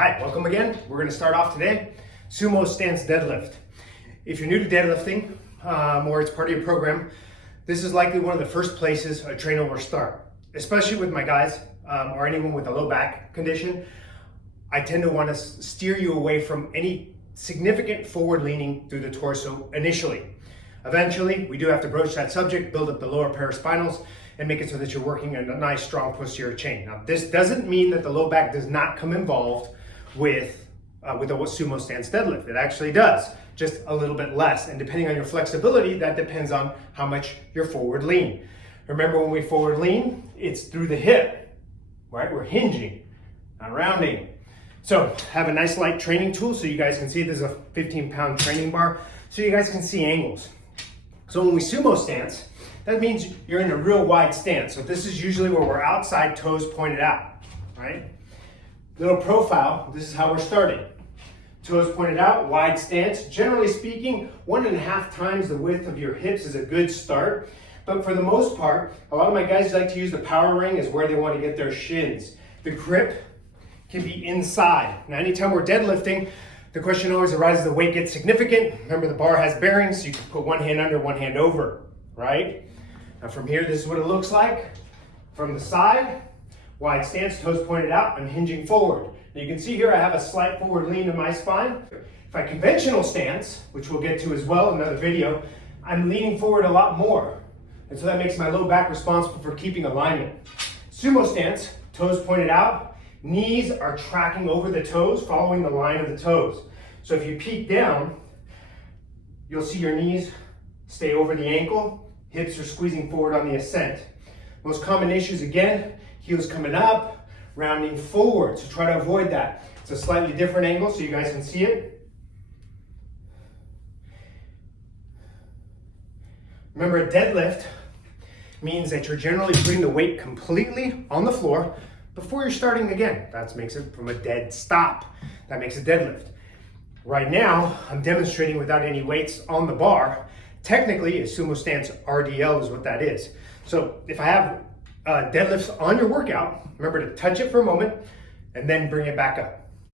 Hi, welcome again. We're going to start off today, Sumo stance deadlift. If you're new to deadlifting, or it's part of your program, this is likely one of the first places a trainer will start. Especially with my guys, or anyone with a low back condition, I tend to want to steer you away from any significant forward leaning through the torso initially. Eventually, we do have to broach that subject, build up the lower paraspinals, and make it so that you're working a nice, strong posterior chain. Now, this doesn't mean that the low back does not come involved with a sumo stance deadlift. It actually does, just a little bit less. And depending on your flexibility, that depends on how much you're forward lean. Remember, when we forward lean, it's through the hip, right? We're hinging, not rounding. So have a nice light training tool so you guys can see. This is a 15-pound training bar, so you guys can see angles. So when we sumo stance, that means you're in a real wide stance. So this is usually where we're outside, toes pointed out, right? Little profile, this is how we're starting. Toes pointed out, wide stance. Generally speaking, 1.5 times the width of your hips is a good start. But for the most part, a lot of my guys like to use the power ring as where they want to get their shins. The grip can be inside. Now, anytime we're deadlifting, the question always arises, the weight gets significant. Remember, the bar has bearings, so you can put one hand under, one hand over, right? Now from here, this is what it looks like. From the side, wide stance, toes pointed out, I'm hinging forward. Now you can see here I have a slight forward lean in my spine. If I conventional stance, which we'll get to as well in another video, I'm leaning forward a lot more. And so that makes my low back responsible for keeping alignment. Sumo stance, toes pointed out, knees are tracking over the toes, following the line of the toes. So if you peek down, you'll see your knees stay over the ankle, hips are squeezing forward on the ascent. Most common issues, again, heels coming up, rounding forward, so try to avoid that. It's a slightly different angle so you guys can see it. Remember, a deadlift means that you're generally putting the weight completely on the floor before you're starting again. That makes it from a dead stop. That makes a deadlift. Right now, I'm demonstrating without any weights on the bar. Technically, a sumo stance RDL is what that is. So if I have deadlifts on your workout, remember to touch it for a moment and then bring it back up.